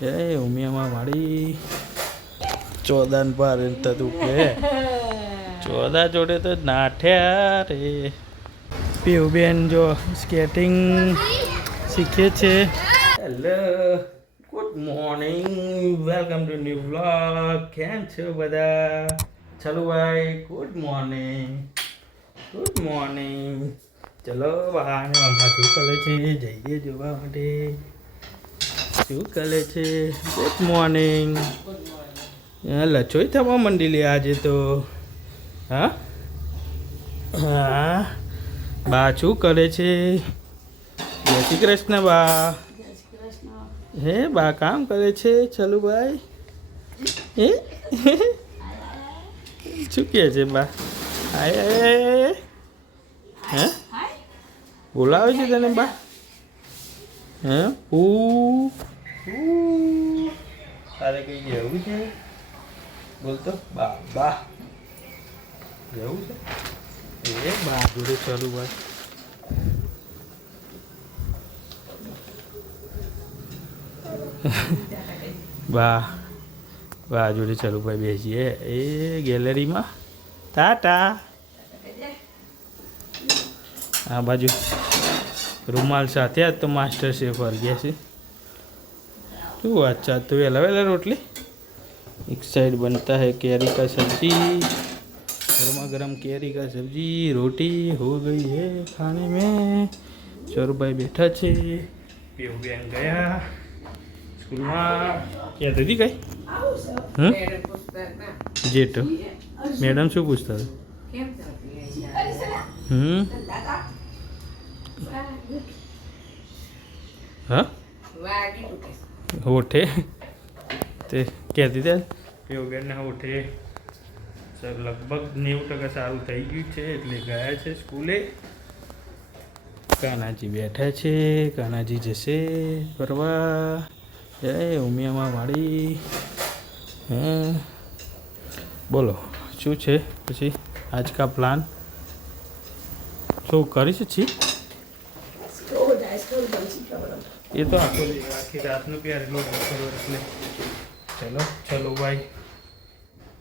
એ ઉમિયામાં મારી ચોદાન પાર તું કે ચોદા જોડે તો નાઠ્યા રે. પીવું બેન જો સ્કેટિંગ શીખે છે. Hello, good morning, welcome to new vlog. કેમ છો બધા? ચાલો ભાઈ, ગુડ મોર્નિંગ, ગુડ મોર્નિંગ. ચલો બહાર મમ્મા શું કરે છે જઈએ જોવા માટે. શું કરે છે? Good morning. લચોઈ થવા મંડી આજે તો. હા હા, બા શું કરે છે? જય શ્રી કૃષ્ણ બા. હે બા કામ કરે છે ચલુભાઈ. હે શું કહે છે બા? આય હે બોલાવે છે તને બા? હે તારે કઈ જવું છે? બોલતો બા બા જવું છે એ બા જોડે ચાલુ ભાઈ. બા બા જોડે ચાલુ ભાઈ બેસીએ એ ગેલેરીમાં. ટાટા. આ બાજુ રૂમાલ સાથે આજ તો માસ્ટર શેફ વર્ગ્યા છે. શું વાત છે? तो वेला वेला रोटली. एक साइड बनता है कैरी का सब्जी, गर्मा गर्म कैरी का सब्जी, रोटी हो गई है खाने में. चोरुभाई बैठा છે. પીવું બેન ગયા સ્કૂલમાં. ક્યાં હતી કઈ? જેટ મેડમ શું પૂછતા હતા? હા હોઠે તે કહેતી ત્યાં યોગેનને હોઠે સર લગભગ 90% સારું થઈ ગયું છે એટલે ગયા છે સ્કૂલે. કાનાજી બેઠા છે. કાનાજી જશે ફરવા. જય ઉમિયામાં વાળી. હા બોલો શું છે પછી આજ કા પ્લાન? શું કરીશ છી? એ તો આખી રાતનું પહેરેલું એટલે ચલો ચલો ભાઈ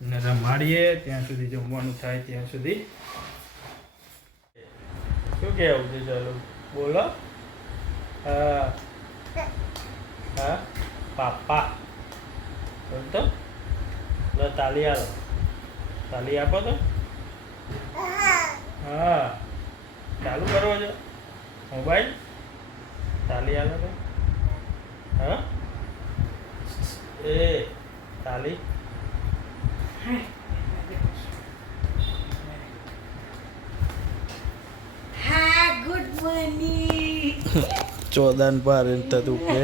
ને રમાડીએ ત્યાં સુધી જમવાનું થાય ત્યાં સુધી. શું કહેવું છે? ચાલો બોલો. હા હા પાપા બોલતો લો તાલી આલો. તાલી આપો તો. હા ચાલુ કરવો છો મોબાઈલ? તાલી આલો તો. હા એ તાલી. હા ગુડ મોર્નિંગ. ચોદાન પાર તું કે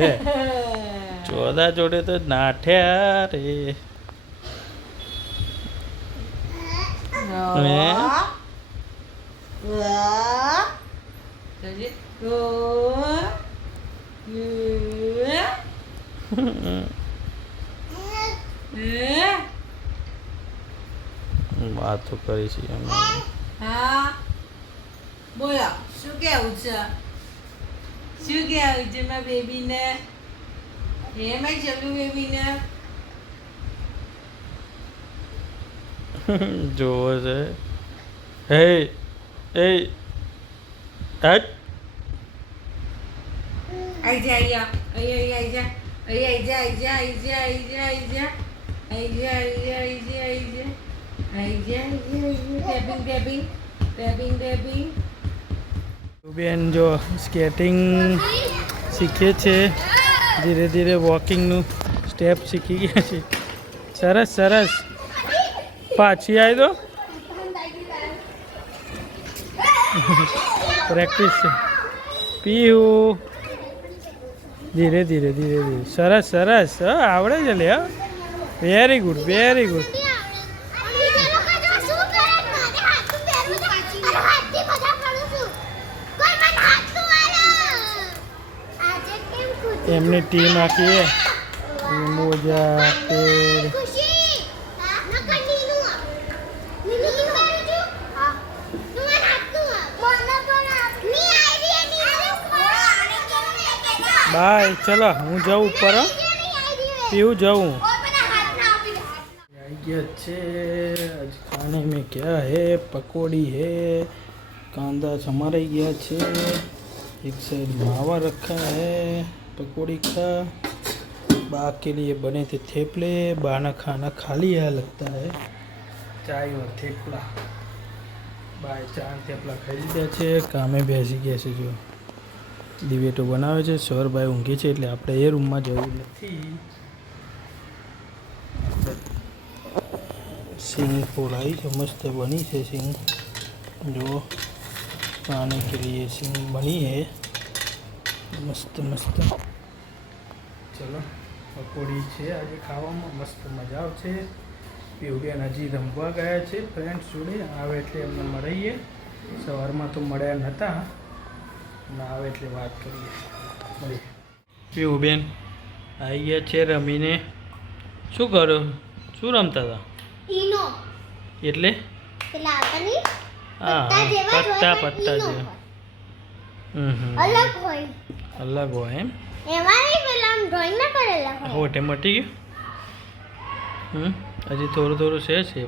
ચોદા જોડે તો નાઠ્યા રે. વાતો કરી છે અમે. હા બોલો શું કેવું છે? શું કેવું છે મારા બેબીને? હે મારી ચલુ બેબીને? જોવો છે. હે એ હટ આઈ જા અહીંયા આઈ જા આઈ જા આઈ જા આઈ જા આઈ જા આઈ જા આઈ જા આઈ જા આઈ જા આઈ જા ટેપિંગ બેન જો સ્કેટિંગ શીખે છે. ધીરે ધીરે વોકિંગનું સ્ટેપ શીખી ગયા છે. સરસ સરસ. પાછી આવી દો. પ્રેક્ટિસ છે. પીવું ધીરે ધીરે ધીરે ધીરે. સરસ સરસ. આવડે છે લે. Very good very good. એમની ટીમ આખી મોજા પેડ બાય. ચલો હું જાઉં ઉપર. पीऊ जाऊँ ये अच्छे आज खाने में क्या है पकोड़ी है कांदा समारे गया छे एक साइड मावा रखा है पकोड़ी का बा के लिए बने थे थेपले बाना खाना खा लिया लगता है चाय और थेपला બાય ચાર થેપલા ખાઈ લીધા છે કામે બેસી ગયા છે જો દિવેટો બનાવે છે સૌરભાઈ ઊંઘી છે એટલે આપણે એ રૂમમાં જવું નથી સિંગ ફોડાઈ છે મસ્ત બની છે સિંગ જો खाने के लिए सिंग बनी है मस्त मस्त चलो पकोड़ी છે આજે ખાવામાં મસ્ત મજા આવશે પીવડિયાન હજી રમવા ગયા છે ફ્રેન્ડ્સ જોડે આવે એટલે એમને મળીએ સવારમાં તો મળ્યા નહોતા ના આવે એટલે વાત કરીએ મળીએ પીવુબેન આવી ગયા છે રમીને શું કરો શું રમતા હતા ઈનો એટલે પેલા આપણી હા પત્તા પત્તા છે અલગ હોય અલગ હોય એમ એમાંય પેલા આમ ડ્રોઈંગ ના કરેલા હોય હોટે મટી ગયું હજી થોડું થોડું છે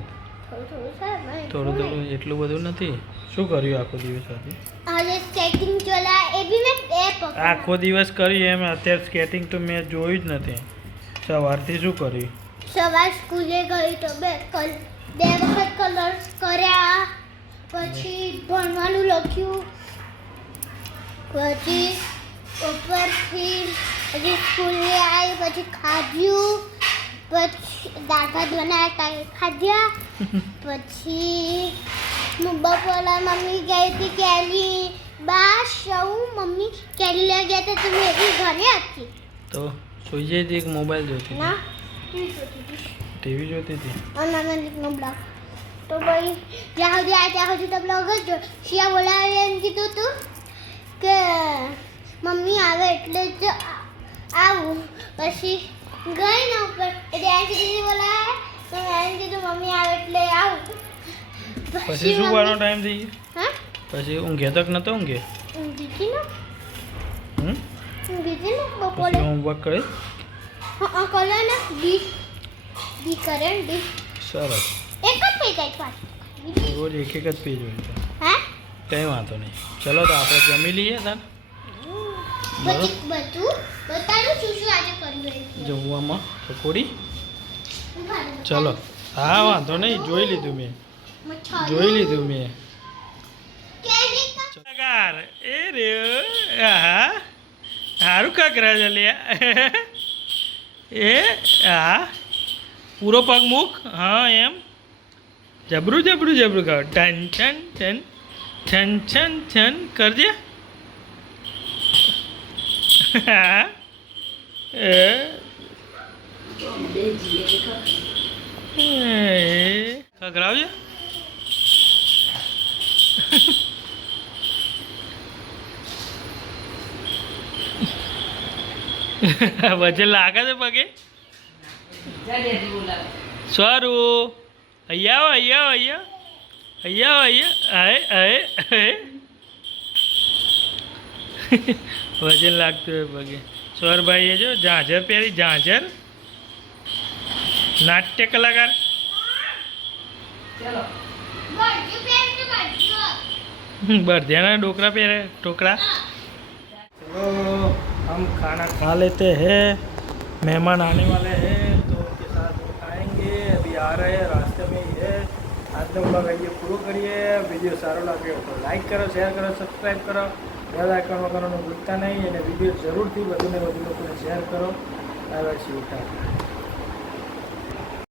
થોડું થોડું એટલું બધું નથી શું કર્યું આખો દિવસ આજે આજે સ્કેટિંગ ચોલા એ બી મેં બે પકડ આખો દિવસ કર્યું એમ અત્યારે સ્કેટિંગ તો મેં જોયું જ નથી સવારથી શું કર્યું સવાર સ્કૂલે ગઈ તો બે વખત કલર્સ કર્યા પછી ભણવાનું લખ્યું પછી ઉપરથી પછી સ્કૂલે આવી પછી ખાધ્યું પછી દાળ ભાત બનાવ્યા ખાધ્યા પછી બપોરા મમ્મી ગઈ હતી કેરી બા સૌ મમ્મી કેરી લઈ ગયા હતા તો મેં બી ઘરે હતી તો સુઈ જઈ હતી કે મોબાઈલ જોતી ના ટીવી જોતી હતી અને મને બ્લોગ તો ભાઈ જ્યાં સુધી આ ત્યાં સુધી તો બ્લોગ જ જો શિયા બોલાવે એમ કીધું તું કે મમ્મી આવે એટલે જ આવું પછી ગઈ ને ઉપર એટલે એમ કીધું બોલાવે તો એમ કીધું મમ્મી આવે એટલે આવું પછી શું વાનો ટાઈમ થઈ ગયો હા પછી ઊંઘે તક નતો ઊંઘે ઊંઘી ને બપોરે પછી હોમવર્ક કરે હા કલર ને ડી કરે ને ડી સરસ એક જ પે જાય પાછું રોજ એક જ પેજ હોય છે હા કંઈ વાંધો નહીં ચલો તો આપણે જમી લઈએ તાર બધું બતાડું શું શું આજે કર્યું એ જમવામાં પકોડી ચલો હા વાંધો નહીં જોઈ લીધું મેં જોઈ લીધું મેં ચગાર એ રે હા સારું કાકરા છે લ્યા એ હા પૂરો પગ મૂક હા એમ જબરું જબરું જબરું ખાવ ટન છન છન છન છન છન કરજે હા ખગરાવજે વજન લાગે છે પગે સ્વરૂ અહીંયા આવો અહીંયા આવો વજન લાગતું હોય પગે સ્વરભાઈ એ જો ઝાંઝર પહેરી ઝાંઝર નાટ્ય કલાકાર बरधियाना डोकरा पे टोकरा चलो हम खाना खा लेते हैं मेहमान आने वाले हैं तो उनके साथ वो खाएंगे अभी आ रहे हैं रास्ते में ही है आज लोग लगाइए पूरा करिए वीडियो सारो लगे तो लाइक करो शेयर करो सब्सक्राइब करो बेल आइकन वगैरह भूलता नहीं विडियो जरूर थी વધુ ને વધુ લોકોને શેર કરો બાય બાય